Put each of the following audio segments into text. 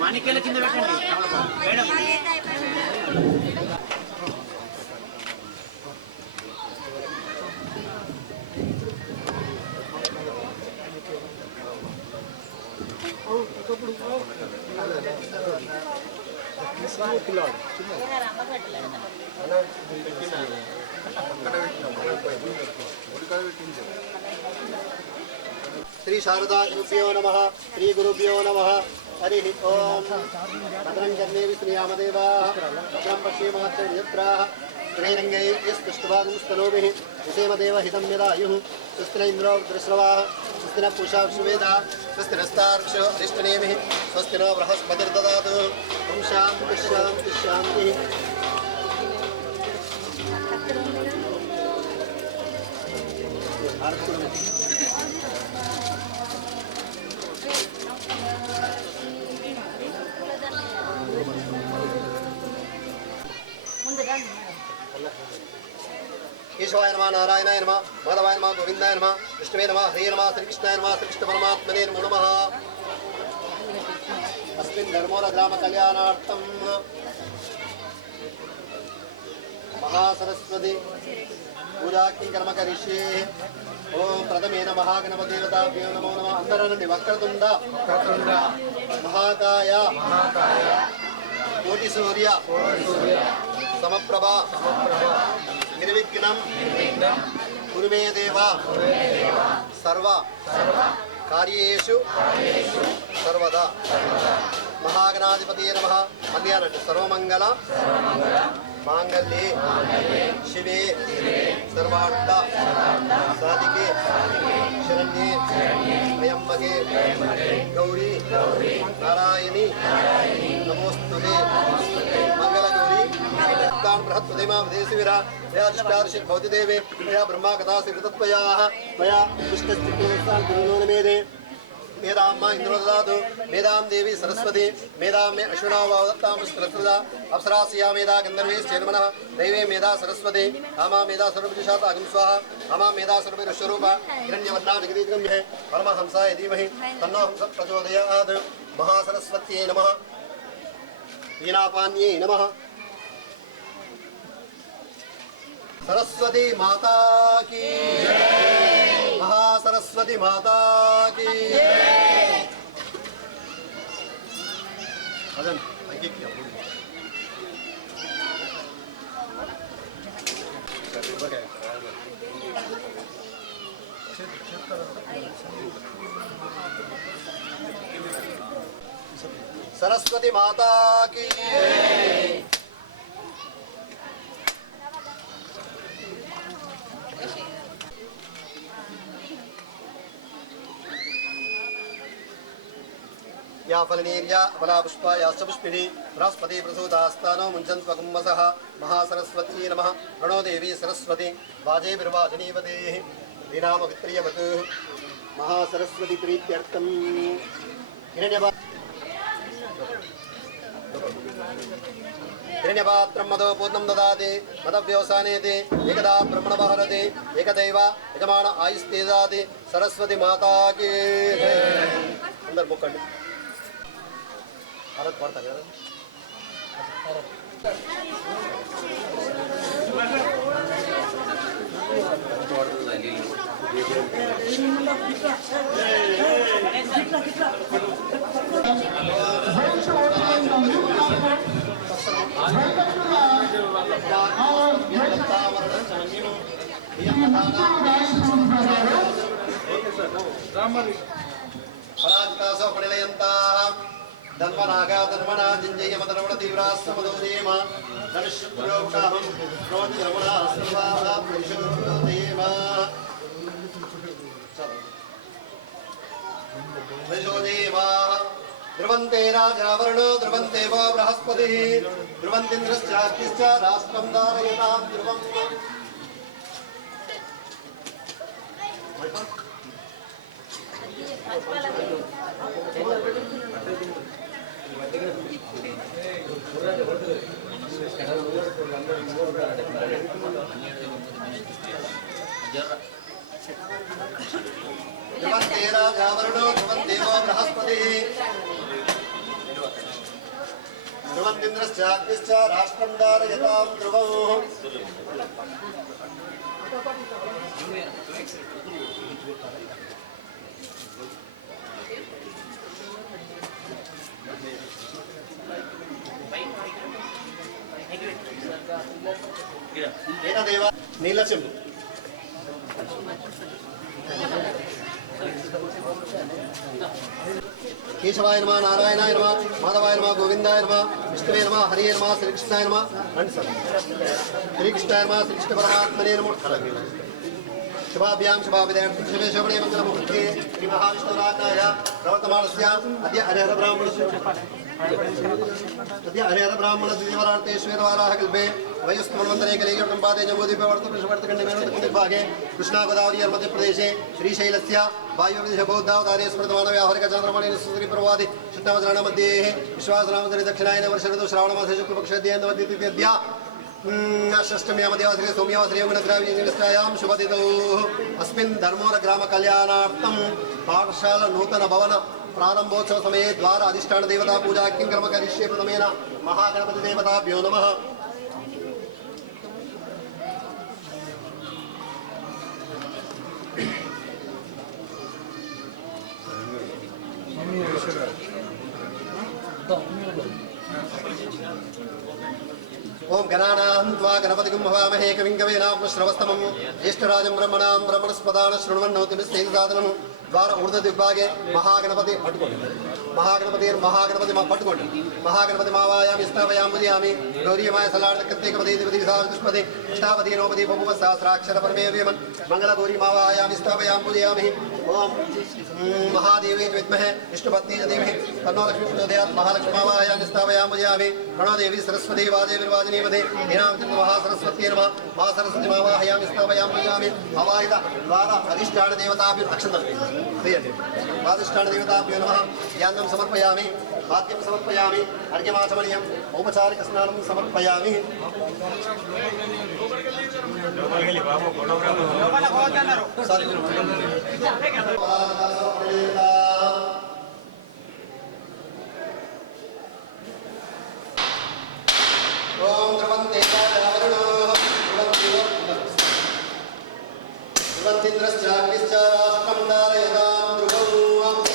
మాణిక్యాల కింద పెట్టండి మేడం. श्री शारदा गुरुभ्यो नमः. श्री गुरुभ्यो नमः. हरि ओम. भद्रं कर्णेभिः श्रीयामदेवाः भद्रं पश्येमाक्षयत्राः श्रीरङ्गैः यस्पृष्टभागं स्तनोभिः विषेमदेव हितं यदायुः स्वस्ति न इन्द्रो वृत्रश्रवाः स्वस्ति न पूषा विश्ववेदाः स्वस्ति नस्तार्क्ष्यो अरिष्टनेमिः स्वस्ति नो बृहस्पतिर्ददातु. ओम शान्ति शान्ति शान्तिः. केशवाय नमः. नारायणाय नमः. माधवाय नमः. गोविंदाय नमः. विष्णुवे नमः. हरे नमः. श्रीकृष्णाय नमः. श्रीकृष्ण परमात्मने नमो नमः. अस्मिन् धर्मोर ग्राम कल्याणार्थं महासरस्वती पूजा कर्म करिष्ये. ओम प्रथमेन महागणपतिदेवताभ्यो नमो नमः. अंदरनंदि वक्रतुंड महाकाय कोटि सूर्य समप्रभा निर्विघ्नं कुरु मे देव सर्व कार्येषु सर्वदा. महागणाधिपतये नमः. मध्याह्न सर्वमंगल मांगल्ये शिवे सर्वार्थ साधिके शरण्ये त्र्यंबके गौरी नारायणी नमोस्तुते. मंगलगौरी बृहत्पतिमा विदेशिवीरा अष्टादशी भवति देवे मया ब्रह्मा कथा श्रीतत्वयाः मया पुष्टचित्तमेदे मेदाम्मा इंद्रो ददातु. मेदां देवी सरस्वती मेदां मे अश्विना वावदत्तां सरस्वता अप्सरास्या मेधा गन्धर्वैश्चेन्मनः दैवे मेधा सरस्वती आमा मेधा सर्वविशात अगम स्वाहा आमा मेधा सर्वविश्वरूपा हिरण्यवर्णा जगदीकं मे परमहंसाय धीमहि तन्नो हंस प्रचोदयात्. महासरस्वत्यै नमः. वीणापान्यै नमः. सरस्वती माता की जय. महासरस्वती माता की जय. अजन आगे क्या बोल सरस्वती माता की जय. या फलनीर्या फला पुष्पा याश्च पुष्पिणी बृहस्पति प्रसूतास्तानो मुञ्चन्त्वकुम्भसः. महासरस्वती नमः. प्रणो देवी सरस्वती वाजे विर्वाजनीवतेः दीनाम वित्रियवत्. महासरस्वती प्रीत्यर्थं हिरण्यपात्रं मदो पूर्णं ददाति मदव्यवसानेति एकदा ब्रह्मणबहरति एकदैव यजमान आयुस्ते ददाति. सरस्वती माता की जय. अंदर मुक्कंడి भारत पड़ता है. धन्वनागा धन्वना जिंजय मदरवण तीव्रास्मदोदेमा धनुष्योकाहं प्रोति रमणा सर्वाहा प्रशोदेमा प्रशोदेमा. ध्रुवन्ते राजावरणो ध्रुवन्ते वो बृहस्पतिः ध्रुवन्तीन्द्रश्चाग्निश्च राष्ट्रं धारयतां ध्रुवम्. ध्रुवन्ते राजावरुणो ध्रुवन्देवो बृहस्पतिः ध्रुवन्दिन्द्रश्चाग्निश्च राष्ट्रं धारयतां ध्रुवम् देव नीलसिंह केशवाय नमः नारायणाय नमः माधवाय नमः गोविंदाय नमः विष्णुवे नमः हरिये नमः श्रीकृष्णाय नमः श्रीकृष्णाय नमः श्रीकृष्ण परमात्मने नमो शुभाभ्यां शुभाविदयार्थं शुभे शोभने मंगलमुहूर्ते श्री महाविष्णुराज्ञाय प्रवर्तमानस्य अद्य हरिहर ब्राह्मण द्वितीयवरार्ते श्वेतवाराः कल्पे वयस्तमन्वन्तरे कलियुगं पादे जम्बूद्वीपवर्तप्रवर्तकण्डे कृष्णा गोदावरी मध्यप्रदेशे श्रीशैलस्य वायुप्रदेश बौद्धावतारे स्मृतमानव्याहरिकचान्द्रमणेन सुश्रीप्रवादि शुद्धवचरण मध्ये विश्वासनामधरे दक्षिणायन वर्ष ऋतु श्रावणमासे शुक्लपक्षद्या षष्ठम्यामदेवासरे सौम्यावसरे योगनद्राव्यां शुभतिथौ अस्मिन् धर्मोर ग्राम कल्याणार्थं पाठशाला नूतन भवन प्रारंभोत्सव समये द्वार अधिष्ठान देवता पूजा किंकर्म करिष्ये प्रथमेन महागणपति देवताभ्यो नमः ओम गणानां त्वा गणपतिगुं हवामहे कविं कवीनां ज्येष्ठराजं ब्रह्मणां ब्रह्मणस्पदान शृण्वन्नोतिमिस्तेजसादनं द्वार ऊर्ध्वदिग्भागे महागणपति पट्टुकोंडि महागणपति मावायामि स्थापयामि पूजयामि गौरीमाय सलाडकत्तेकपदे दिवति विशालपुष्पदे अष्टापदे नवपदे बभूव सहस्राक्षर परमे वेमन् मंगल गौरी मावायामि स्थापयामि पूजयामि ओम महादेवी विद्महे विष्णुपत्नी धीमहि तन्नो लक्ष्मी प्रचोदयात् महालक्ष्मी मावायामि स्थापयामि पूजयामि प्रणो देवी सरस्वती वादेवीर्वाजिनी वदे हीनां महासरस्वती नमः महासरस्वती मावाहयामि स्थापयामि पूजयामि अवाहित द्वारा अधिष्ठान देवताभ्यो अक्षन्तम् क्रियते अधिष्ठान देवताभ्यो नमः यान्नं समर्पयामि वाद्यं समर्पयामि अर्घ्यमाचमनीयम् औपचारिक स्नानं समर्पयामि ओम ध्रुवन्ते राजावरुणो ध्रुवन्दिन्द्रश्चाग्निश्च राष्ट्रं धारयतां ध्रुवम्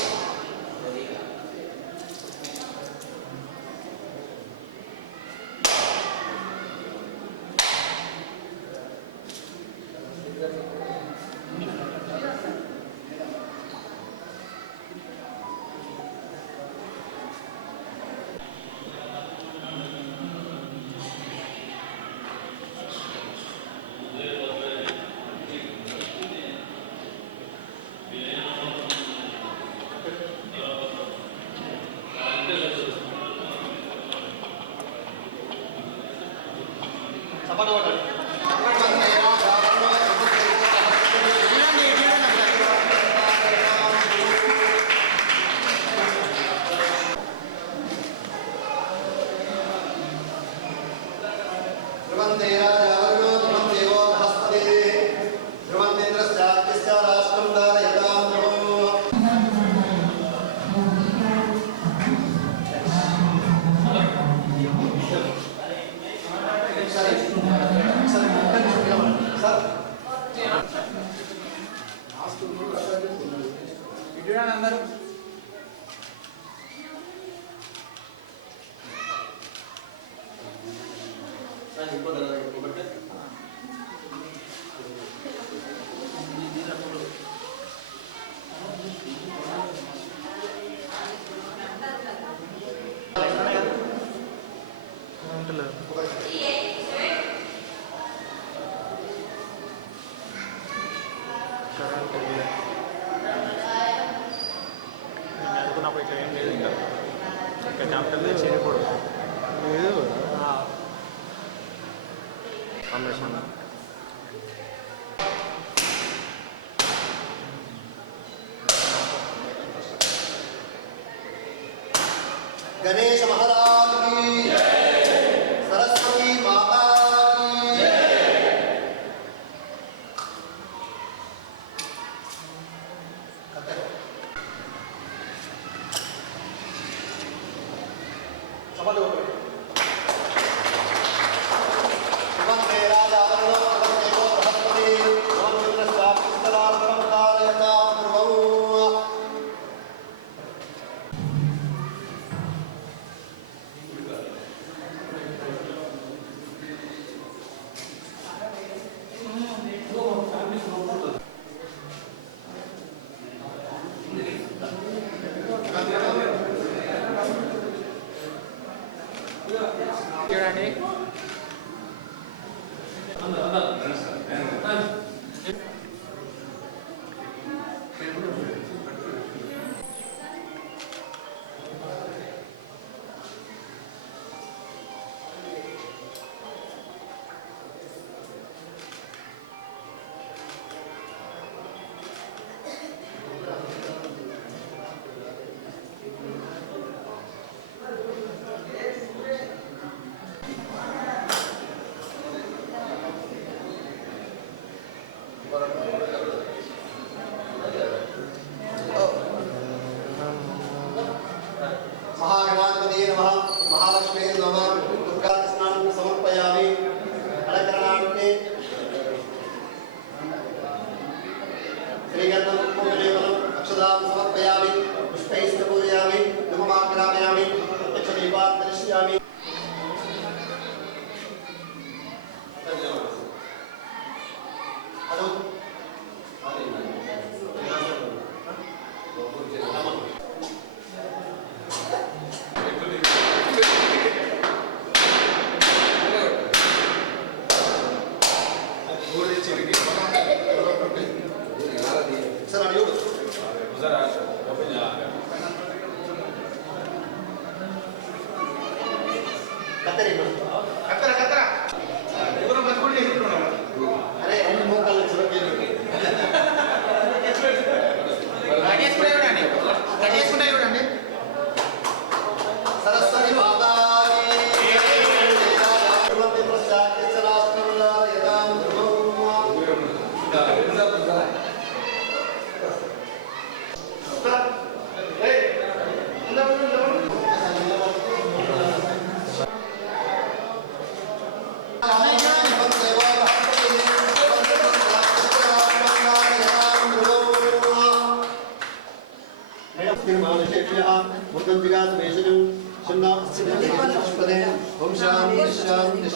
गणेश महाराज की सरस्वती माता की చూడండి महागणाधिपतये नमः महालक्ष्मी नमः दुर्गा स्नानं समर्पयामि अलंकरणार्थे श्रीगन्धं कुङ्कुमलेपनं अक्षतां समर्पयामि पुष्पैः पूजयामि धूपमाग्रापयामि प्रत्यक्षदीपान् दर्शयामि सरस्वती माता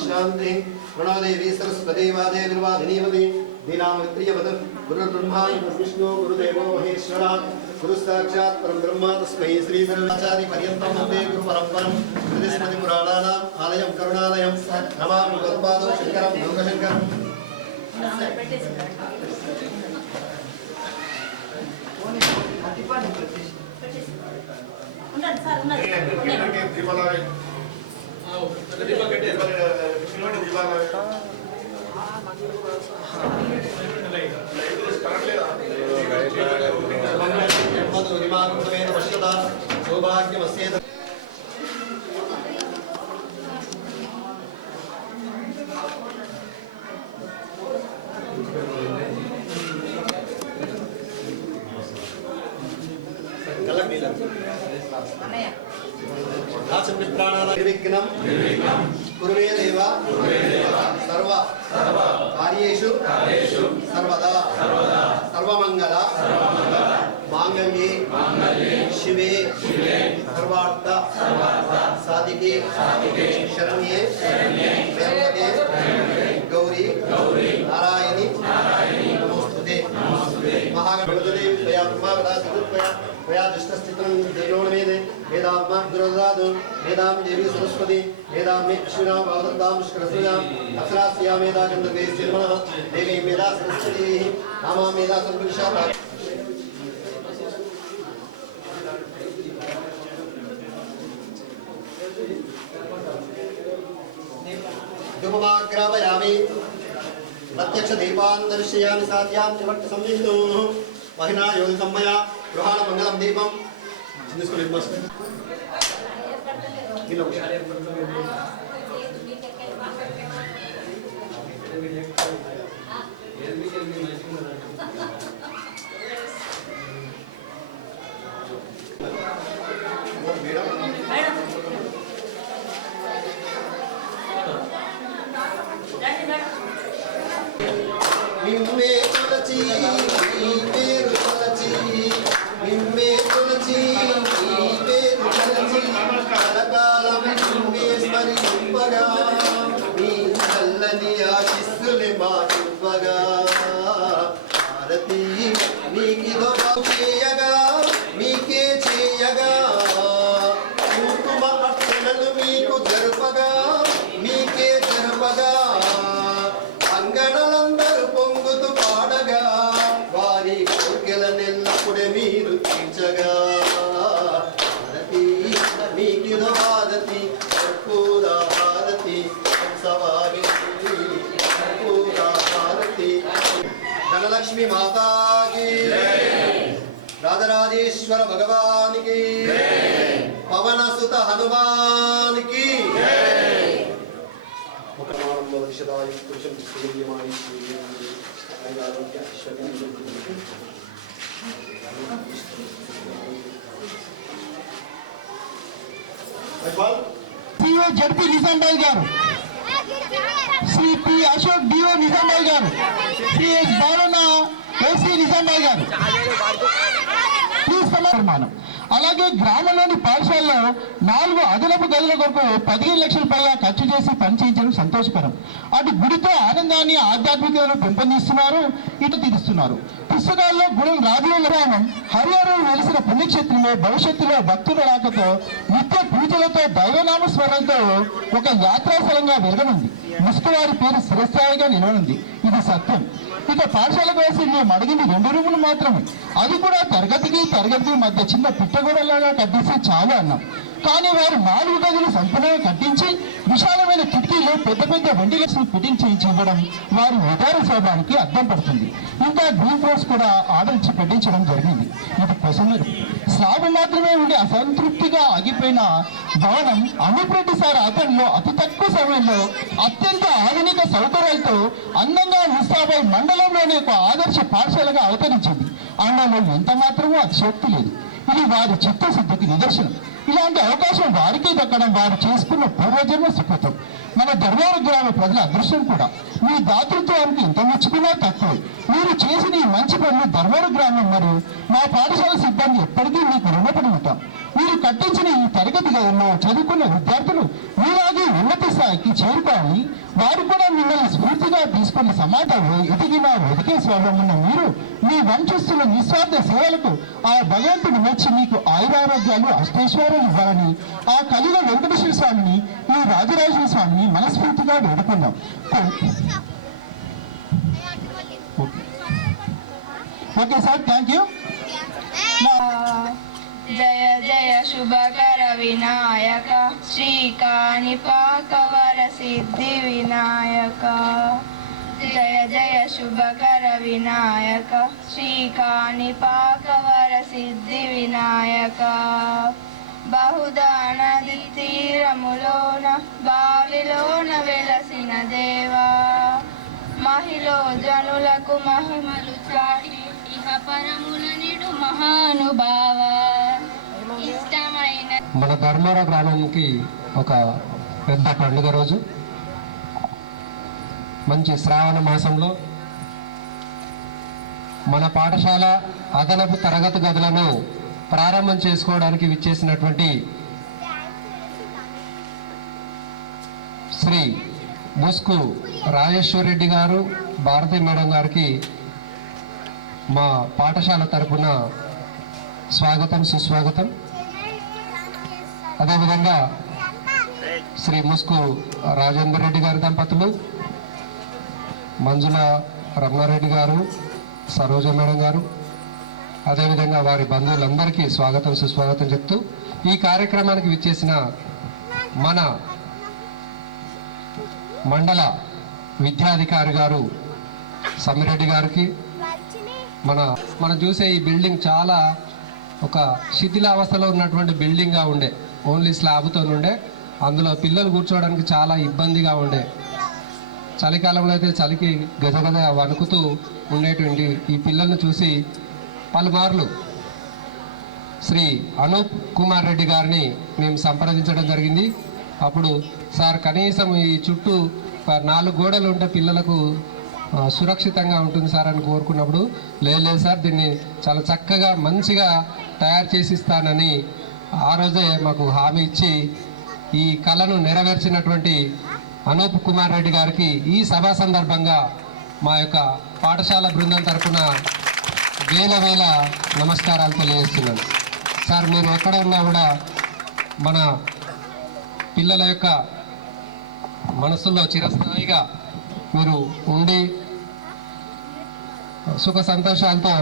शांति प्रणवदेवी सरस्वती वादे निर्वाधिनीवती दीनामृत्रियवद गुरुर्ब्रह्मा गुरुर्विष्णु गुरुदेवो महेश्वरः गुरुसाक्षात् परं ब्रह्म तस्मै श्री गुरुराचार्य पर्यन्तं वन्दे गुरुपरम्परं श्रुतिस्मृति पुराणानाम् आलयं करुणालयं नमामि भगवत्पादं शङ्करं लोकशङ्करं सौभाग्यमस्येत निर्विघ्नं कुरुवे देव सर्व कार्येषु सर्वदा सर्वमंगल मांगल्ये शिवे सर्वार्थ साधिके शरण्ये त्र्यंबके गौरी नारायणी नमोस्तुते महागणपते वया दुष्टस्थितं देनोन्मेदे वेदात्मा गुरुदादु वेदां देवी सरस्वती वेदां मे अश्विनां भवदत्तां पुष्करस्यां अप्सरास्यां वेदा गन्धर्वे सिर्मणः देवी वेदा सरस्वती नामा वेदा सर्वविशाखा धूपमाग्रापयामि प्रत्यक्षदीपान् दर्शयामि साध्यां च भक्तसंयुक्तोः महिना योगितं मया गृहाणमङ्गलं दीपं మీకిదో చేయగా మీకే చేయగా కుంకుమ అర్చనలు మీకు జరుపగా మీకే జరుపగా అంగణలందరూ పొంగుతూ పాడగా వారి కోర్కెలనెల్లప్పుడే మీరు తీర్చగా భారతి మీకిదో భారతి కర్పూర భారతి సవారి కర్పూర భారతి ధనలక్ష్మి మాతాకి రాధరాజేశ్వర భగవానికి పవన సుత హనుమానికి జడ్పీ నిజాంబాయి గారు, శ్రీ పి అశోక్ డిఓ నిజాంబాయి గారు, శ్రీ ఎస్ బాలన్న ఏసీ నిజాంబాయి గారు సన్మానం. అలాగే గ్రామంలోని పాఠశాలలో 4 అదనపు గదుల కొరకు 15 లక్షల రూపాయల ఖర్చు చేసి పనిచేయించడం సంతోషకరం. అటు గుడితో ఆనందాన్ని ఆధ్యాత్మికతను పెంపొందిస్తున్నారు, ఇటు తీరుస్తున్నారు. పుస్తకాల్లో గుణం రాజుల రామం హరిహరం వెలిసిన పుణ్యక్షేత్రంలో భవిష్యత్తులో భక్తుల రాకతో నిత్య పూజలతో దైవనామ స్మరణతో ఒక యాత్రాస్థలంగా వెలగనుంది. ముసుకువారి పేరు స్థిరస్థాయిగా నిలవనుంది. ఇది సత్యం. ఇక పాఠశాలకు వేసి మేము అడిగింది 2 రూములు మాత్రమే. అది కూడా తరగతికి మధ్య చిన్న పిట్టగోడలాగా కట్టిస్తే చాలు అన్నాం. కానీ వారు 4 గదులు సంపూర్ణంగా కట్టించి విశాలమైన కిటికీలు పెద్ద వెంటిలేషన్ ఫిట్టింగ్ చేయించి ఇవ్వడం వారి ఉదార స్వభావానికి అద్దం పడుతుంది. ఇంకా గ్రీన్ ఫ్లోర్స్ కూడా ఆర్డర్ ఇచ్చి పెట్టించడం జరిగింది. ఇది కొసమేరు స్లాబ్ మాత్రమే ఉండి అసంతృప్తిగా ఆగిపోయిన భవనం అమృతరెడ్డి సార్ ఆధ్వర్యంలో అతి తక్కువ సమయంలో అత్యంత ఆధునిక సౌకర్యాలతో అందంగా ముస్తాబై మండలంలోనే ఒక ఆదర్శ పాఠశాలగా అవతరించింది. అందులో ఎంత మాత్రమూ అతిశక్తి లేదు. ఇది వారి చిత్తశుద్ధికి నిదర్శనం. ఇలాంటి అవకాశం వారికి దక్కడం వారు చేసుకున్న పూర్వజన్మ సుకృతం. మన ధర్మవరం గ్రామ ప్రజల అదృష్టం కూడా. మీ దాతృత్వానికి ఇంత మెచ్చుకున్నా తక్కువే. మీరు చేసిన ఈ మంచి పనులు ధర్మవరం గ్రామం మరియు మా పాఠశాల సిబ్బంది ఎప్పటికీ మీకు రుణపడి ఉంటాం. మీరు కట్టించిన ఈ తరగతి గదుల్లో చదువుకున్న విద్యార్థులు మీలాగే ఉన్నత స్థాయికి చేరుకోవాలని, వారు కూడా మిమ్మల్ని స్ఫూర్తిగా తీసుకున్న సమాజంలో ఎదిగే స్వభావం ఉన్న మీరు మీ వంచిస్తున్న నిస్వార్థ సేవలకు ఆ భగవంతుడు మెచ్చి మీకు ఆయురారోగ్యాలు అష్టైశ్వర్యాలు ఇవ్వాలని ఆ కలిగ వెంకటేశ్వర స్వామిని ఈ రాజరాజేశ్వర స్వామిని మనస్ఫూర్తిగా వేడుకున్నాం. Okay sir, thank you. జయ జయ శుభకర వినాయక శ్రీకాణిపాకవర సిద్ధి వినాయక. జయ జయ శుభకర వినాయక శ్రీకాణిపాకవర సిద్ధి వినాయక. బహుదా నది తీరములోన బావిలోన వెలసిన దేవా, మహిళ జనులకు మహిమలు చాటి ఇహ పరముల నిడు మహానుభావ. ఇష్టమైన మన ధర్మవరం గ్రామానికి ఒక పెద్ద పండుగ రోజు. మంచి శ్రావణ మాసంలో మన పాఠశాల అదనపు తరగతి గదులను ప్రారంభం చేసుకోవడానికి విచ్చేసినటువంటి శ్రీ ముస్కు రాజేశ్వర్ రెడ్డి గారు, భారతి మేడం గారికి మా పాఠశాల తరపున స్వాగతం, సుస్వాగతం. అదేవిధంగా శ్రీ ముస్కు రాజేందర్ రెడ్డి గారి దంపతులు, మంజుల రమణారెడ్డి గారు, సరోజ మేడం గారు, అదేవిధంగా వారి బంధువులందరికీ స్వాగతం, సుస్వాగతం చెప్తూ ఈ కార్యక్రమానికి విచ్చేసిన మన మండల విద్యాధికారి గారు సమ్మిరెడ్డి గారికి, మనం చూసే ఈ బిల్డింగ్ చాలా ఒక శిథిలావస్థలో ఉన్నటువంటి బిల్డింగ్గా ఉండే, ఓన్లీ స్లాబ్తో ఉండే. అందులో పిల్లలు కూర్చోవడానికి చాలా ఇబ్బందిగా ఉండే. చలికాలంలో అయితే చలికి గజగజ వణుకుతూ ఉండేటువంటి ఈ పిల్లలను చూసి పలుమార్లు శ్రీ అనూప్ కుమార్ రెడ్డి గారిని మేము సంప్రదించడం జరిగింది. అప్పుడు సార్ కనీసం ఈ చుట్టూ 4 గోడలు ఉంటే పిల్లలకు సురక్షితంగా ఉంటుంది సార్ అని కోరుకున్నప్పుడు, లేదు సార్ దీన్ని చాలా చక్కగా మంచిగా తయారు చేసి ఇస్తానని ఆ రోజే మాకు హామీ ఇచ్చి ఈ కళను నెరవేర్చినటువంటి అనూప్ కుమార్ రెడ్డి గారికి ఈ సభా సందర్భంగా మా యొక్క పాఠశాల బృందం తరఫున వేల వేల నమస్కారాలు తెలియజేస్తున్నాను. సార్, మీరు ఎక్కడ ఉన్నా కూడా మన పిల్లల యొక్క మనసులో చిరస్థాయిగా మీరు ఉండి సుఖ సంతోషాలతో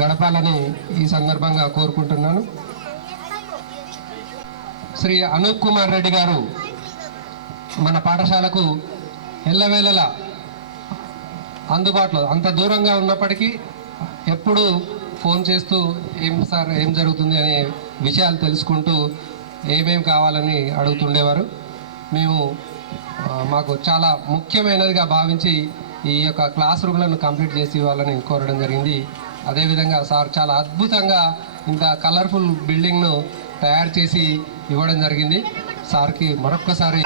గడపాలని ఈ సందర్భంగా కోరుకుంటున్నాను. శ్రీ అనూప్ కుమార్ రెడ్డి గారు మన పాఠశాలకు ఎల్లవేళలా అందుబాటులో, అంత దూరంగా ఉన్నప్పటికీ ఎప్పుడు ఫోన్ చేస్తూ ఏం జరుగుతుంది అనే విషయాలు తెలుసుకుంటూ ఏమేమి కావాలని అడుగుతుండేవారు. మాకు చాలా ముఖ్యమైనదిగా భావించి ఈ యొక్క క్లాస్ రూమ్లను కంప్లీట్ చేసి ఇవ్వాలని కోరడం జరిగింది. అదేవిధంగా సార్ చాలా అద్భుతంగా ఇంత కలర్ఫుల్ బిల్డింగ్ను తయారు చేసి ఇవ్వడం జరిగింది. సార్కి మరొక్కసారి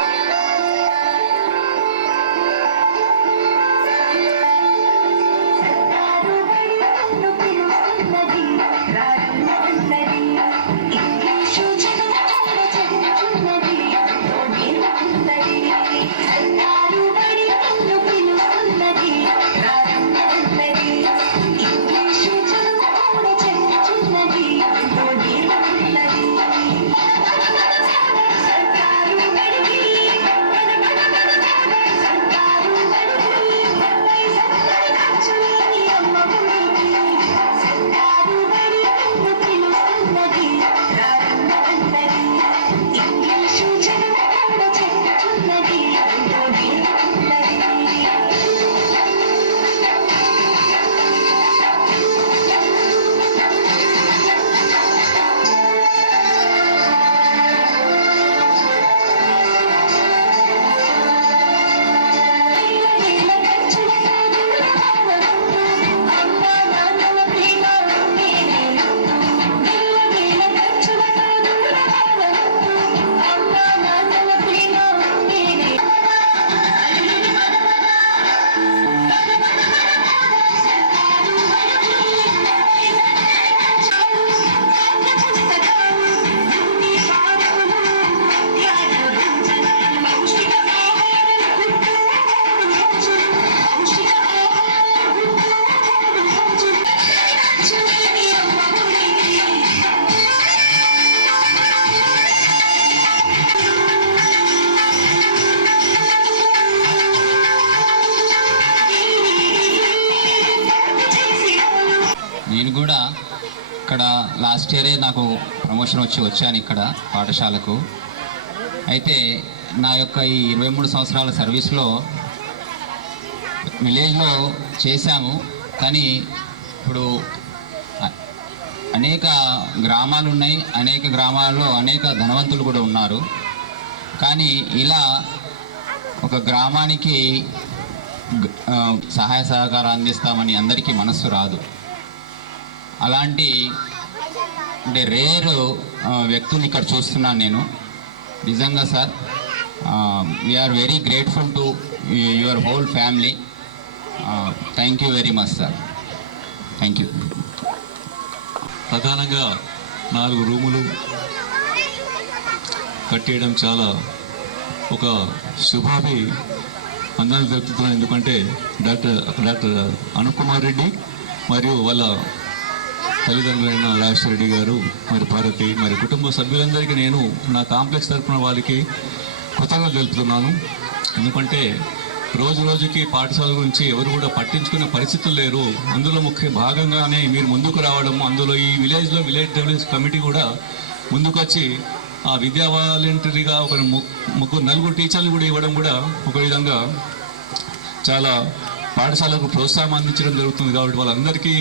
నేను కూడా ఇక్కడ లాస్ట్ ఇయరే నాకు ప్రమోషన్ వచ్చాను ఇక్కడ పాఠశాలకు. అయితే నా యొక్క ఈ 23 సంవత్సరాల సర్వీస్లో విలేజ్లో చేశాము. కానీ ఇప్పుడు అనేక గ్రామాలు ఉన్నాయి, అనేక గ్రామాల్లో అనేక ధనవంతులు కూడా ఉన్నారు. కానీ ఇలా ఒక గ్రామానికి సహాయ సహకారం అందిస్తామని అందరికీ మనస్సు రాదు. అలాంటి రేర్ వ్యక్తులు ఇక్కడ చూస్తున్నాను నేను. నిజంగా sir, we are very grateful to your whole family. Thank you very much sir. Thank you. ప్రధానంగా 4 రూములు కట్టేయడం చాలా ఒక శుభాభి అందరం జరుగుతున్నాం. ఎందుకంటే డాక్టర్ అనూప్ కుమార్ రెడ్డి మరియు వాళ్ళ తల్లిదండ్రులైన రాజేశ్వర రెడ్డి గారు, మరి భారతి, మరి కుటుంబ సభ్యులందరికీ నేను నా కాంప్లెక్స్ తరఫున వాళ్ళకి కృతజ్ఞతలు తెలుపుతున్నాను. ఎందుకంటే రోజు రోజుకి పాఠశాల గురించి ఎవరు కూడా పట్టించుకునే పరిస్థితులు లేరు. అందులో ముఖ్య భాగంగానే మీరు ముందుకు రావడం, అందులో ఈ విలేజ్ డెవలప్మెంట్ కమిటీ కూడా ముందుకొచ్చి ఆ విద్యా వాలంటరీగా ఒక 4 టీచర్లు కూడా ఇవ్వడం కూడా ఒక విధంగా చాలా పాఠశాలకు ప్రోత్సాహం అందించడం జరుగుతుంది. కాబట్టి వాళ్ళందరికీ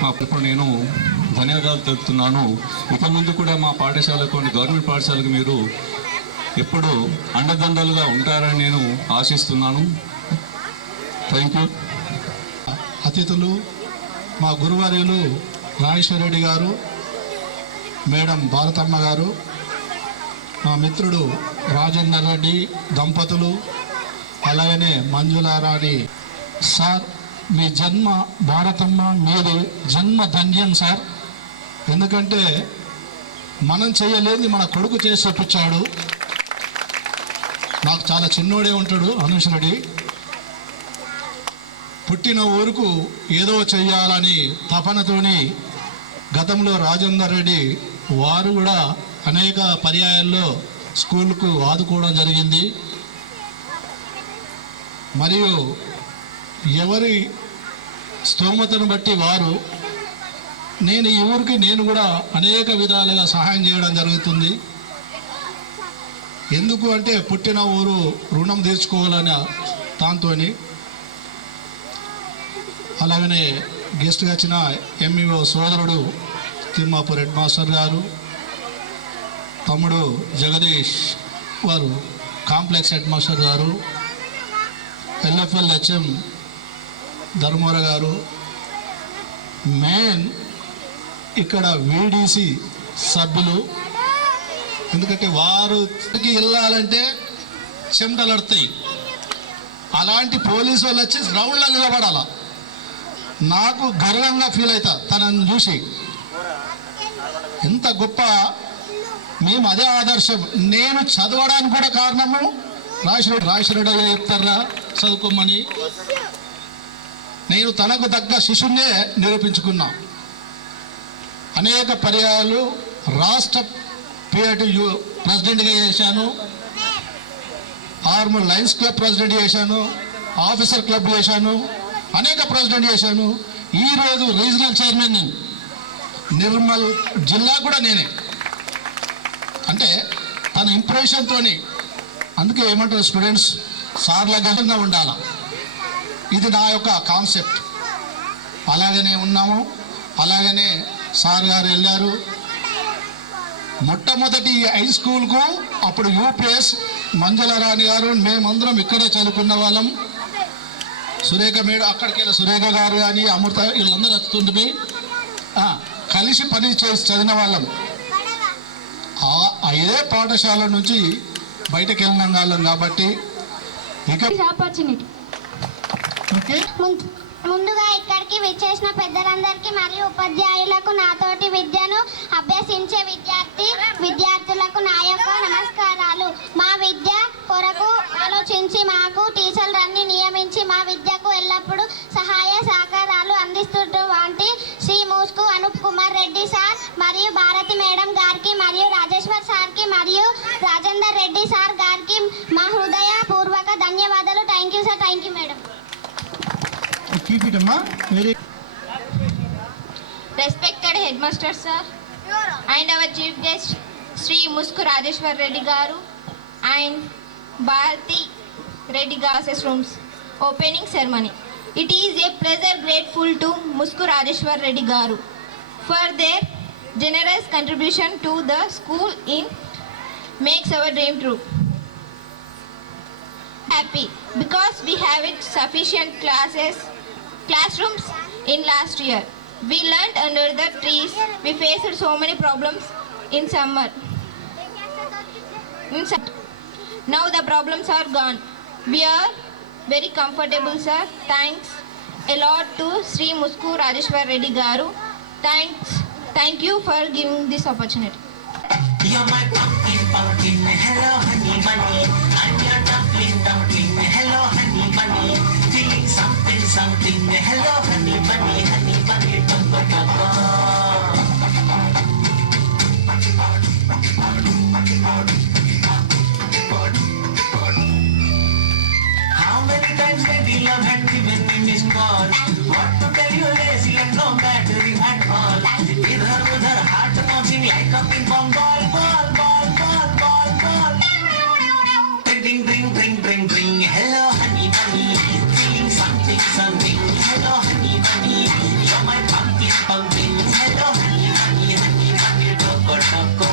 మా తరపున నేను ధన్యవాదాలు తెలుపుతున్నాను. ఇక ముందు కూడా మా పాఠశాలకు, గవర్నమెంట్ పాఠశాలకు మీరు ఎప్పుడు అండదండలుగా ఉంటారని నేను ఆశిస్తున్నాను. Thank you. అతిథులు, మా గురువర్యులు రాజేశ్వర రెడ్డి గారు, మేడం భారతమ్మ గారు, మా మిత్రుడు రాజేందర్ రెడ్డి దంపతులు, అలాగనే మంజులారాణి సార్, మీ జన్మ భారతమ్మ, మీరు జన్మ ధన్యం సార్. ఎందుకంటే మనం చేయలేని మన కొడుకు చేసి చూపించాడు. నాకు చాలా చిన్నోడే ఉంటాడు అనూష్ రెడ్డి. పుట్టిన ఊరుకు ఏదో చెయ్యాలని తపనతోని గతంలో రాజేందర్ రెడ్డి వారు కూడా అనేక పర్యాయాల్లో స్కూల్కు ఆదుకోవడం జరిగింది. మరియు ఎవరి స్తోమతను బట్టి వారు నేను ఈ ఊరికి నేను కూడా అనేక విధాలుగా సహాయం చేయడం జరుగుతుంది. ఎందుకు అంటే పుట్టిన ఊరు రుణం తీర్చుకోవాలనే దాంతో. అలాగనే గెస్ట్గా వచ్చిన ఎంఈఓ సోదరుడు తిమ్మాపూర్ హెడ్ మాస్టర్ గారు, తమ్ముడు జగదీష్ వారు కాంప్లెక్స్ హెడ్ మాస్టర్ గారు, ఎల్ఎఫ్ఎల్ హెచ్ఎం ధర్మవర గారు, మెయిన్ ఇక్కడ వీడీసీ సభ్యులు. ఎందుకంటే వారికి వెళ్ళాలంటే చెమటలు పడతాయి. అలాంటి పోలీసు వాళ్ళు వచ్చి గ్రౌండ్లో నిలబడాల. నాకు గర్వంగా ఫీల్ అవుతా తనని చూసి. ఎంత గొప్ప, మేము అదే ఆదర్శం. నేను చదవడానికి కూడా కారణము రాజశేఖర చెప్తారా చదువుకోమని. నేను తనకు తగ్గ శిష్యున్నే నిరూపించుకున్నా. అనేక పర్యాయాలు రాష్ట్ర పిఐటియు ప్రెసిడెంట్గా చేశాను, ఆర్మూర్ లయన్స్ క్లబ్ ప్రెసిడెంట్ చేశాను, ఆఫీసర్ క్లబ్ చేశాను, అనేక ప్రెసిడెంట్ చేశాను. ఈరోజు రీజనల్ చైర్మన్ నిర్మల్ జిల్లా కూడా నేనే. అంటే తన ఇంప్రెషన్తో. అందుకే ఏమంటారు స్టూడెంట్స్ సార్లుగా ఉండాలి. ఇది నా యొక్క కాన్సెప్ట్. అలాగనే ఉన్నాము. అలాగనే సార్ గారు వెళ్ళారు. మొట్టమొదటి హై స్కూల్కు అప్పుడు యూపీఎస్ మంజులారాణి గారు, మేమందరం ఇక్కడే చదువుకున్న వాళ్ళం. సురేఖ మేడం, అక్కడికి వెళ్ళి సురేఖ గారు కానీ అమృత వీళ్ళందరూ వస్తుంటే కలిసి పని చేసి చదివిన వాళ్ళం. అదే పాఠశాల నుంచి బయటకు వెళ్ళిన వాళ్ళం కాబట్టి ఇక ముందుగా ఇక్కడికి విచ్చేసిన పెద్దలందరికీ మరియు ఉపాధ్యాయులకు నాతోటి విద్యను అభ్యసించే విద్యార్థులకు నా యొక్క నమస్కారాలు. మా విద్య కొరకు ఆలోచించి మాకు టీచర్లన్నీ నియమించి మా విద్యకు ఎల్లప్పుడూ సహాయ సహకారాలు అందిస్తున్నటువంటి శ్రీ మూస్కు అనూప్ కుమార్ రెడ్డి సార్ మరియు భారతి మేడం గారికి మరియు రాజేశ్వర్ సార్కి మరియు రాజేందర్ రెడ్డి సార్ గారికి మా హృదయపూర్వక ధన్యవాదాలు. Thank you sir. Thank you madam. Respected headmaster sir and our chief guest Sri Musku Rajeshwar Reddy Garu and Bharati Reddy Garu's rooms opening ceremony. It is a pleasure grateful to Musku Rajeshwar Reddy Garu for their generous contribution to the school in makes our dream true. Happy because we have it sufficient classrooms in last year. We learnt under the trees. We faced so many problems in summer. Now the problems are gone. We are very comfortable, sir. Thanks a lot to Sri Musku Rajeshwar Reddy Garu. Thank you for giving this opportunity. You're my pumpkin, hello honey bunny. I'm your dumpling, hello honey bunny. Feeling something, hello honey bunny, tumba tumba. How many times did you love and given me missed call? What to tell you, lazy and no battery at all. Idhar udhar heart bouncing like a ping pong ball. Ring, hello honey bunny. Feeling something, hello honey bunny. You're my pumpkin, hello honey bunny, toko.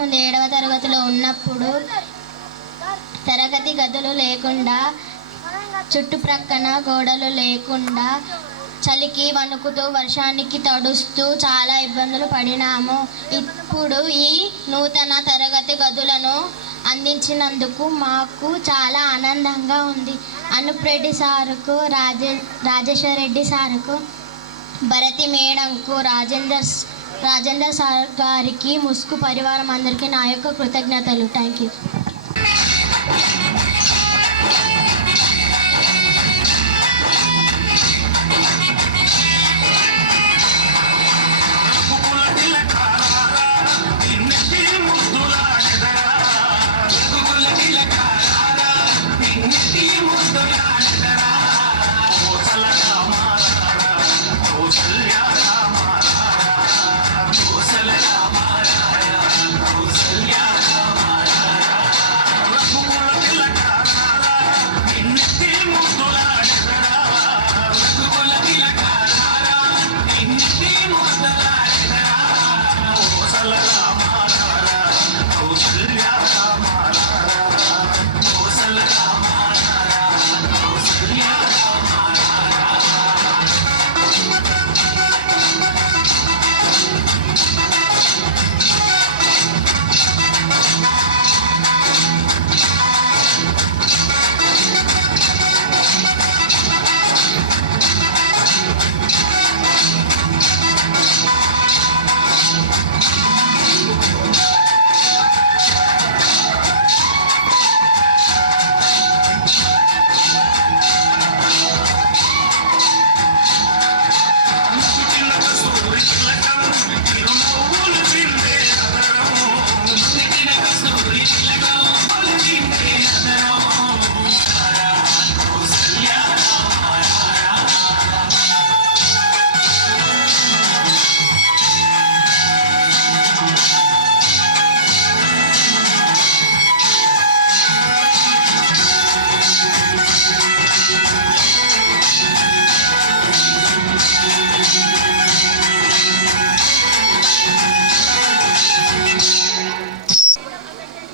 ముందు 7వ తరగతిలో ఉన్నప్పుడు తరగతి గదులు లేకుండా, చుట్టుప్రక్కన గోడలు లేకుండా చలికి వణుకుతూ వర్షానికి తడుస్తూ చాలా ఇబ్బందులు పడినాము. ఇప్పుడు ఈ నూతన తరగతి గదులను అందించినందుకు మాకు చాలా ఆనందంగా ఉంది. అనూప్ రెడ్డి సారుకు, రాజేశ్వర్ రెడ్డి సారుకు, భరతి మేడంకు, రాజేందర్ సార్ గారికి, ముస్కు పరివారం అందరికీ నా యొక్క కృతజ్ఞతలు. Thank you.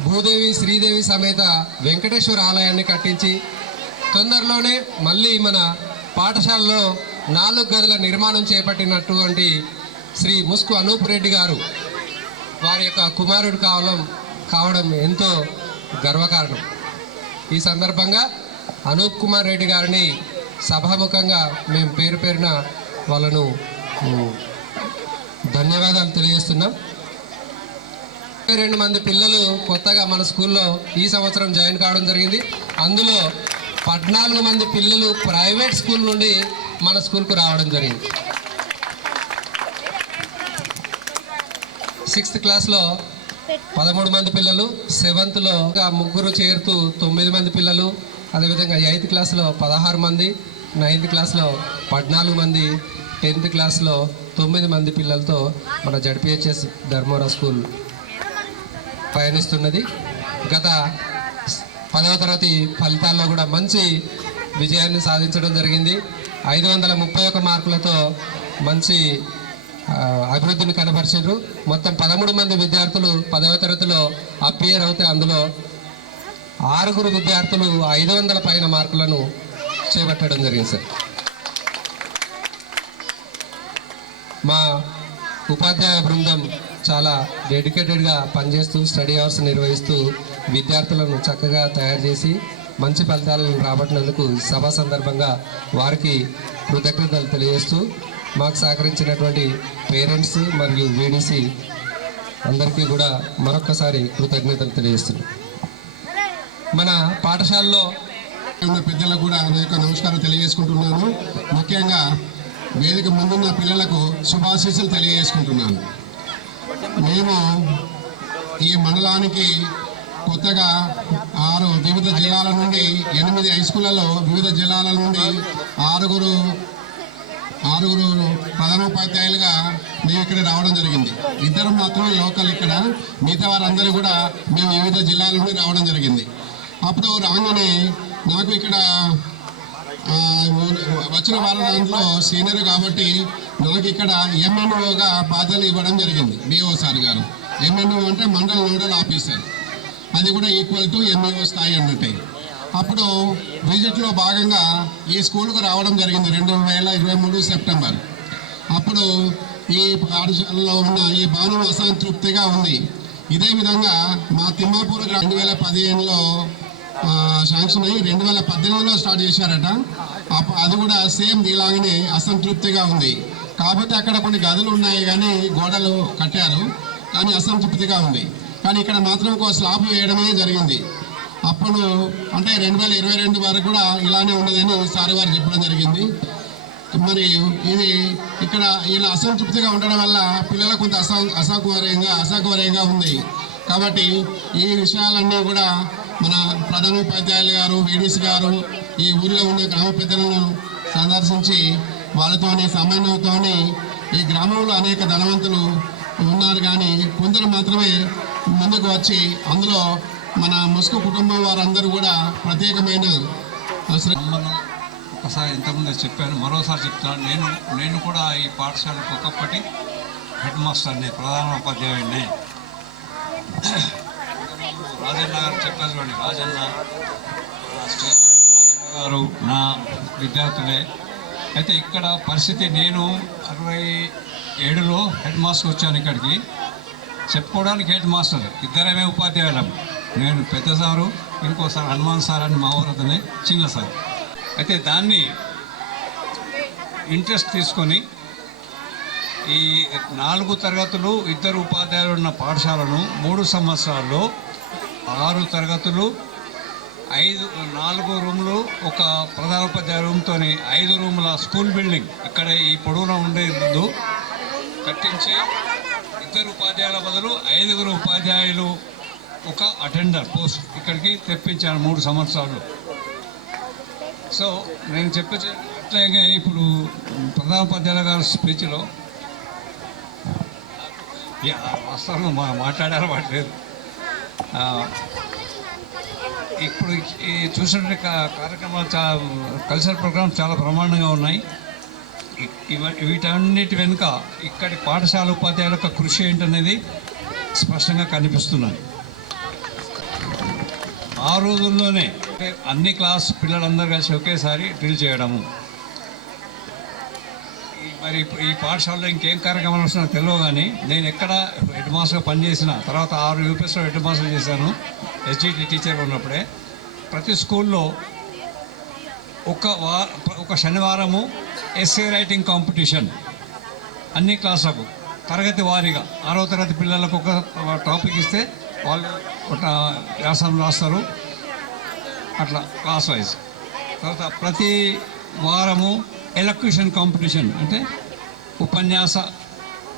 భూదేవి శ్రీదేవి సమేత వెంకటేశ్వర ఆలయాన్ని కట్టించి తొందరలోనే మళ్ళీ మన పాఠశాలలో 4 గదుల నిర్మాణం చేపట్టినటువంటి శ్రీ ముస్కు అనూప్ రెడ్డి గారు వారి యొక్క కుమారుడు కావడం ఎంతో గర్వకారణం. ఈ సందర్భంగా అనూప్ కుమార్ రెడ్డి గారిని సభాముఖంగా మేము పేరు పేరున వాళ్ళను ధన్యవాదాలు తెలియజేస్తున్నాం. 22 మంది పిల్లలు కొత్తగా మన స్కూల్లో ఈ సంవత్సరం జాయిన్ కావడం జరిగింది. అందులో 14 మంది పిల్లలు ప్రైవేట్ స్కూల్ నుండి మన స్కూల్కు రావడం జరిగింది. 6th క్లాస్లో 13 మంది పిల్లలు, 7th-లో 3 చేరుతూ 9 మంది పిల్లలు, అదేవిధంగా 8th క్లాస్లో 16 మంది, 9th క్లాస్లో 14 మంది, 10th క్లాస్లో 9 మంది పిల్లలతో మన జడ్పిహెచ్ఎస్ ధర్మవరం స్కూల్ పయనిస్తున్నది. గత 10వ తరగతి ఫలితాల్లో కూడా మంచి విజయాన్ని సాధించడం జరిగింది. 531 మార్కులతో మంచి అభివృద్ధిని కనబరిచారు. మొత్తం 13 మంది విద్యార్థులు 10వ తరగతిలో అపియర్ అవుతే అందులో 6 విద్యార్థులు 500 పైన మార్కులను చేపట్టడం జరిగింది సార్. మా ఉపాధ్యాయ బృందం చాలా డెడికేటెడ్గా పనిచేస్తూ స్టడీ అవర్స్ నిర్వహిస్తూ విద్యార్థులను చక్కగా తయారు చేసి మంచి ఫలితాలను రాబట్టినందుకు సభ సందర్భంగా వారికి కృతజ్ఞతలు తెలియజేస్తూ మాకు సహకరించినటువంటి పేరెంట్స్ మరియు వీడీసీ అందరికీ కూడా మరొక్కసారి కృతజ్ఞతలు తెలియజేస్తున్నాం. మన పాఠశాలలో ఉన్న పెద్దలకు కూడా నా యొక్క నమస్కారం తెలియజేసుకుంటున్నాను. ముఖ్యంగా వేదిక ముందున్న పిల్లలకు శుభాశీస్సులు తెలియజేసుకుంటున్నాను. మేము ఈ మండలానికి కొత్తగా 6 వివిధ జిల్లాల నుండి 8 హై స్కూళ్ళలో వివిధ జిల్లాల నుండి 6 ప్రధానోపాధ్యాయులుగా మేము ఇక్కడ రావడం జరిగింది. 2 మాత్రమే లోకల్ ఇక్కడ, మిగతా వారందరూ కూడా మేము వివిధ జిల్లాల నుండి రావడం జరిగింది. అప్పుడు రాగానే నాకు ఇక్కడ వచ్చిన వాళ్ళ దాంట్లో సీనియర్ కాబట్టి నాకు ఇక్కడ ఎంఎన్ఓగా బాధ్యతలు ఇవ్వడం జరిగింది. బిఓ సార్ గారు, ఎంఎన్ఓ అంటే మండల నోడల్ ఆఫీసర్, అది కూడా ఈక్వల్ టు ఎంఈఓ స్థాయి అన్నట్టే. అప్పుడు విజిట్లో భాగంగా ఈ స్కూల్కు రావడం జరిగింది 2023 సెప్టెంబర్. అప్పుడు ఈ పాఠశాలలో ఉన్న ఈ భవనం అసంతృప్తిగా ఉంది. ఇదే విధంగా మా తిమ్మాపూర్ 2015లో శాంక్షన్ అయ్యి 2018లో స్టార్ట్ చేశారట. అది కూడా సేమ్ ఇలాగనే అసంతృప్తిగా ఉంది. కాబట్టి అక్కడ కొన్ని గదులు ఉన్నాయి కానీ గోడలు కట్టారు, కానీ అసంతృప్తిగా ఉంది. కానీ ఇక్కడ మాత్రం ఒక స్లాబ్ వేయడమే జరిగింది. అప్పుడు అంటే 2022 వరకు కూడా ఇలానే ఉన్నదని సార్ వారు చెప్పడం జరిగింది. మరి ఇది ఇక్కడ ఇలా అసంతృప్తిగా ఉండడం వల్ల పిల్లలకు కొంత అసౌకర్యంగా ఉంది. కాబట్టి ఈ విషయాలన్నీ కూడా మన ప్రధానోపాధ్యాయులు గారు, వీడీసీ గారు ఈ ఊరిలో ఉన్న గ్రామ పెద్దలను సందర్శించి వాళ్ళతోని సమన్వయంతోని ఈ గ్రామంలో అనేక ధనవంతులు ఉన్నారు, కానీ కొందరు మాత్రమే ముందుకు వచ్చి అందులో మన ముసుగు కుటుంబం వారందరూ కూడా ప్రత్యేకమైన ఒకసారి ఇంతకుముందే చెప్పాను, మరోసారి చెప్తాను. నేను కూడా ఈ పాఠశాలకు ఒకప్పటి హెడ్ మాస్టర్ని, ప్రధానోపాధ్యాయుడిని. రాజన్న గారు చెప్పారు చూడండి, రాజన్న గారు నా విద్యార్థులే. అయితే ఇక్కడ పరిస్థితి, నేను 67లో హెడ్ మాస్టర్ వచ్చాను ఇక్కడికి. చెప్పుకోవడానికి హెడ్ మాస్టర్ ఇద్దరమే ఉపాధ్యాయులం. నేను పెద్ద సారు, ఇంకోసారి హనుమాన్ సార్ అని మా ఊరతనే చిన్న సార్. అయితే దాన్ని ఇంట్రెస్ట్ తీసుకొని ఈ 4 తరగతులు ఇద్దరు ఉపాధ్యాయులు ఉన్న పాఠశాలను 3 సంవత్సరాల్లో 6 తరగతులు, 4 రూములు, ఒక ప్రధానోపాధ్యాయ రూమ్తో 5 రూముల స్కూల్ బిల్డింగ్ ఇక్కడ ఈ పొడవున ఉండేందు కట్టించి 2 ఉపాధ్యాయుల బదులు 5 ఉపాధ్యాయులు, ఒక అటెండర్ పోస్ట్ ఇక్కడికి తెప్పించాను 3 సంవత్సరాలు. సో నేను అట్లాగే ఇప్పుడు ప్రధానోపాధ్యాయుల గారి స్పీచ్లో వాస్తవంగా మాట్లాడారు వాడలేదు. ఇప్పుడు ఈ చూసినట్టు కార్యక్రమాలు కల్చరల్ ప్రోగ్రామ్స్ చాలా బ్రహ్మాండంగా ఉన్నాయి. వీటన్నిటి వెనుక ఇక్కడి పాఠశాల ఉపాధ్యాయుల యొక్క కృషి ఏంటనేది స్పష్టంగా కనిపిస్తున్నది. ఆ రోజుల్లోనే అన్ని క్లాస్ పిల్లలందరూ కలిసి ఒకేసారి డ్రిల్ చేయడము. మరి ఈ పాఠశాలలో ఇంకేం కార్యక్రమాలు వస్తున్నా తెలియదు, కానీ నేను ఎక్కడ హెడ్ మాస్టర్గా పనిచేసిన తర్వాత 6 యూపీఎస్లో హెడ్ మాస్టర్ చేశాను ఎస్జిటి టీచర్ ఉన్నప్పుడే. ప్రతి స్కూల్లో ఒక శనివారము ఎస్సే రైటింగ్ కాంపిటీషన్ అన్ని క్లాసులకు తరగతి వారీగా 6వ తరగతి పిల్లలకు ఒక టాపిక్ ఇస్తే వాళ్ళు ఒక వ్యాసం రాస్తారు, అట్లా క్లాస్ వైజ్. తర్వాత ప్రతి వారము ఎలక్యూషన్ కాంపిటీషన్ అంటే ఉపన్యాస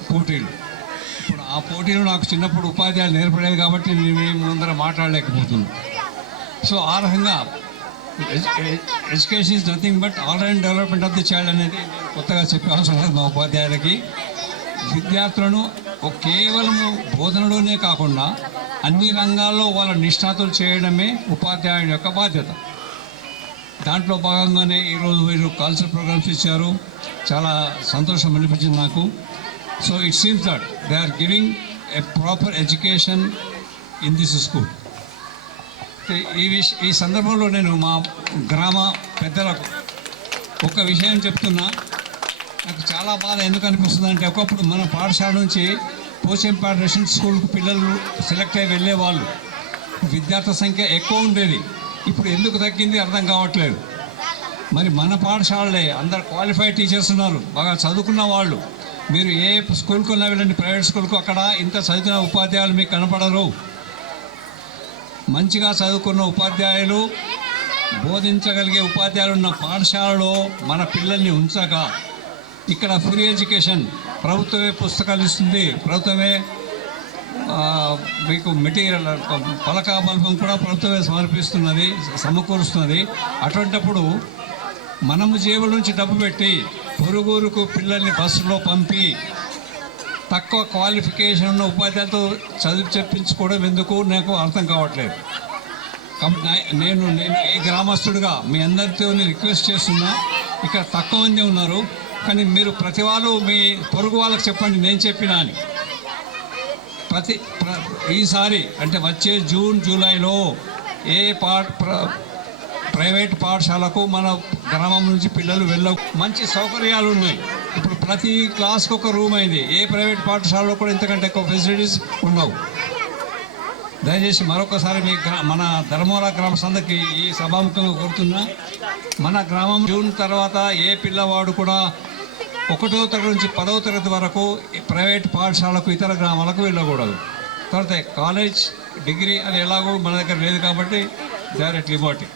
పోటీలు. ఇప్పుడు ఆ పోటీలు నాకు చిన్నప్పుడు ఉపాధ్యాయులు నేర్పలేదు కాబట్టి నేను ముందర మాట్లాడలేకపోతున్నాను. సో ఆ రకంగా education is nothing but all round development of the child అనేది కొత్తగా చెప్పే అవసరం లేదు మా ఉపాధ్యాయులకి. విద్యార్థులను కేవలము బోధనలోనే కాకుండా అన్ని రంగాల్లో వాళ్ళ నిష్ణాతులు చేయడమే ఉపాధ్యాయుని యొక్క బాధ్యత. దాంట్లో భాగంగానే ఈరోజు వీరు కల్చరల్ ప్రోగ్రామ్స్ ఇచ్చారు, చాలా సంతోషం అనిపించింది నాకు. So it seems that they are giving a proper education in this school. ఈ సందర్భంలో నేను మా గ్రామ పెద్దలకు ఒక విషయం చెప్తున్నా. నాకు చాలా బాధ ఎందుకు అనిపిస్తుంది అంటే, ఒకప్పుడు మన పాఠశాల నుంచి పోచంపేట రెసిడెన్షియల్ స్కూల్కి పిల్లలు సెలెక్ట్ అయ్యి వెళ్ళేవాళ్ళు, విద్యార్థుల సంఖ్య ఎక్కువ ఉండేది. ఇప్పుడు ఎందుకు తగ్గింది అర్థం కావట్లేదు. మరి మన పాఠశాలలే అందరు క్వాలిఫైడ్ టీచర్స్ ఉన్నారు, బాగా చదువుకున్న వాళ్ళు. మీరు ఏ స్కూల్కి ఉన్నా వెళ్ళండి, ప్రైవేట్ స్కూల్కు, అక్కడ ఇంత చదువుకున్న ఉపాధ్యాయులు మీకు కనపడరు. మంచిగా చదువుకున్న ఉపాధ్యాయులు, బోధించగలిగే ఉపాధ్యాయులు ఉన్న పాఠశాలలో మన పిల్లల్ని ఉంచక ఇక్కడ ఫ్రీ ఎడ్యుకేషన్, ప్రభుత్వమే పుస్తకాలు ఇస్తుంది, ప్రభుత్వమే మీకు మెటీరియల్ పలక బల్బం కూడా ప్రభుత్వమే సమకూరుస్తున్నది. అటువంటిప్పుడు మనము జేబుల నుంచి డబ్బు పెట్టి పొరుగురుకు పిల్లల్ని బస్సులో పంపి తక్కువ క్వాలిఫికేషన్ ఉన్న ఉపాధ్యాయులతో చదువు చెప్పించుకోవడం ఎందుకు నాకు అర్థం కావట్లేదు. కాబట్టి నేను ఈ గ్రామస్తుడిగా మీ అందరితో రిక్వెస్ట్ చేస్తున్నా, ఇక్కడ తక్కువ మంది ఉన్నారు, కానీ మీరు ప్రతి వాళ్ళు మీ పొరుగు వాళ్ళకి చెప్పండి నేను చెప్పినా అని. ఈసారి అంటే వచ్చే జూన్ జూలైలో ఏ ప్రైవేట్ పాఠశాలకు మన గ్రామం నుంచి పిల్లలు మంచి సౌకర్యాలు ఉన్నాయి. ఇప్పుడు ప్రతి క్లాస్కి ఒక రూమ్ అయింది. ఏ ప్రైవేట్ పాఠశాలలో కూడా ఇంతకంటే ఎక్కువ ఫెసిలిటీస్ ఉండవు. దయచేసి మరొకసారి మీ మన ధర్మవర గ్రామ సందకి ఈ సభాముఖంగా కోరుతున్నా, మన గ్రామం జూన్ తర్వాత ఏ పిల్లవాడు కూడా 1వ తరగతి నుంచి 10వ తరగతి వరకు ప్రైవేట్ పాఠశాలకు ఇతర గ్రామాలకు వెళ్ళకూడదు. తర్వాత కాలేజ్ డిగ్రీ అది ఎలాగో మన దగ్గర లేదు కాబట్టి డైరెక్ట్ లిబర్టీ.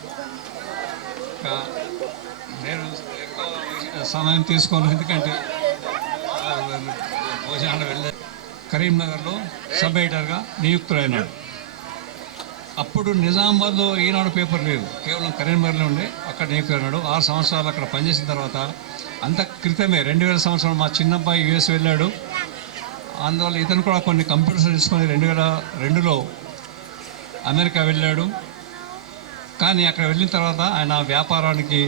నేను ఎక్కువ సమయం తీసుకోను, ఎందుకంటే భోజనాలు వెళ్ళే కరీంనగర్లో సబ్ ఎడిటర్గా నియుక్తులైనాడు. అప్పుడు నిజామాబాద్లో ఈనాడు పేపర్ లేదు, కేవలం కరీంనగర్లో ఉండే. అక్కడ నియుక్తులైనాడు. 6 సంవత్సరాలు అక్కడ పనిచేసిన తర్వాత అంత క్రితమే 2000 సంవత్సరం మా చిన్నబ్బాయి యుఎస్ వెళ్ళాడు. అందువల్ల ఇతను కూడా కొన్ని కంప్యూటర్స్ తీసుకొని 2002లో అమెరికా వెళ్ళాడు. కానీ అక్కడ వెళ్ళిన తర్వాత ఆయన వ్యాపారానికి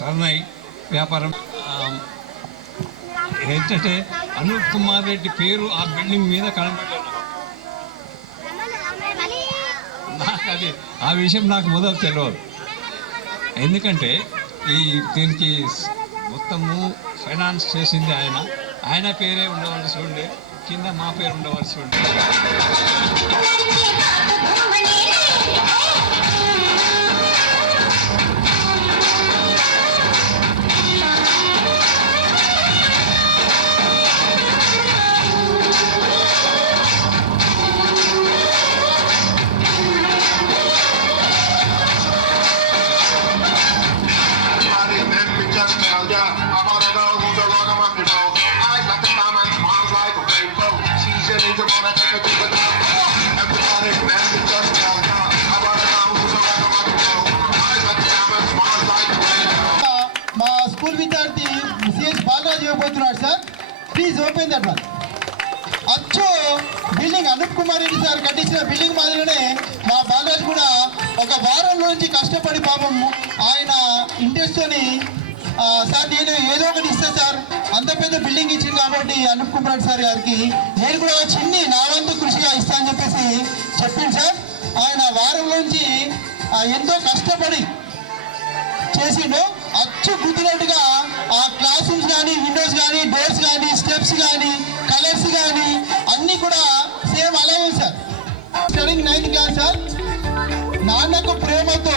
టర్న్ అయ్యి వ్యాపారం ఏంటంటే అనూప్ కుమార్ రెడ్డి పేరు ఆ బిల్డింగ్ మీద కనబడలేదు. నాకు అది ఆ విషయం నాకు మొదలు తెలియదు. ఎందుకంటే దీనికి మొత్తము ఫైనాన్స్ చేసింది ఆయన పేరే ఉండవలసి ఉండే, కింద మా పేరు ఉండవలసి ఉండే. మా స్కూల్ విద్యార్థి సిఎస్ బాలరాజు ఇవ్వబోతున్నాడు sir. Please open that one. అచ్చు బిల్డింగ్ అనూప్ కుమార్ రెడ్డి సార్ కట్టించిన బిల్డింగ్ మాదిరిగానే మా బాలరాజు కూడా ఒక వారం నుంచి కష్టపడి పాపం ఆయన ఇంట్రెస్ట్తోని సార్ నేను ఏదో ఒకటి ఇస్తాను సార్, అంత పెద్ద బిల్డింగ్ ఇచ్చింది కాబట్టి అనూప్ కుమార్ రెడ్డి సార్ గారికి నేను కూడా చిన్ని నా వంతు కృషిగా ఇస్తా అని చెప్పేసి చెప్పింది సార్. ఆయన వారం నుంచి ఎంతో కష్టపడి చేసిండు. అచ్చు గుర్తున్నట్టుగా ఆ క్లాస్ రూమ్స్ కానీ, విండోస్ కానీ, డోర్స్ కానీ, స్టెప్స్ కానీ, కలర్స్ కానీ అన్నీ కూడా సేమ్ అలాగే sir. Studying 9th class sir. Nannaku Prematho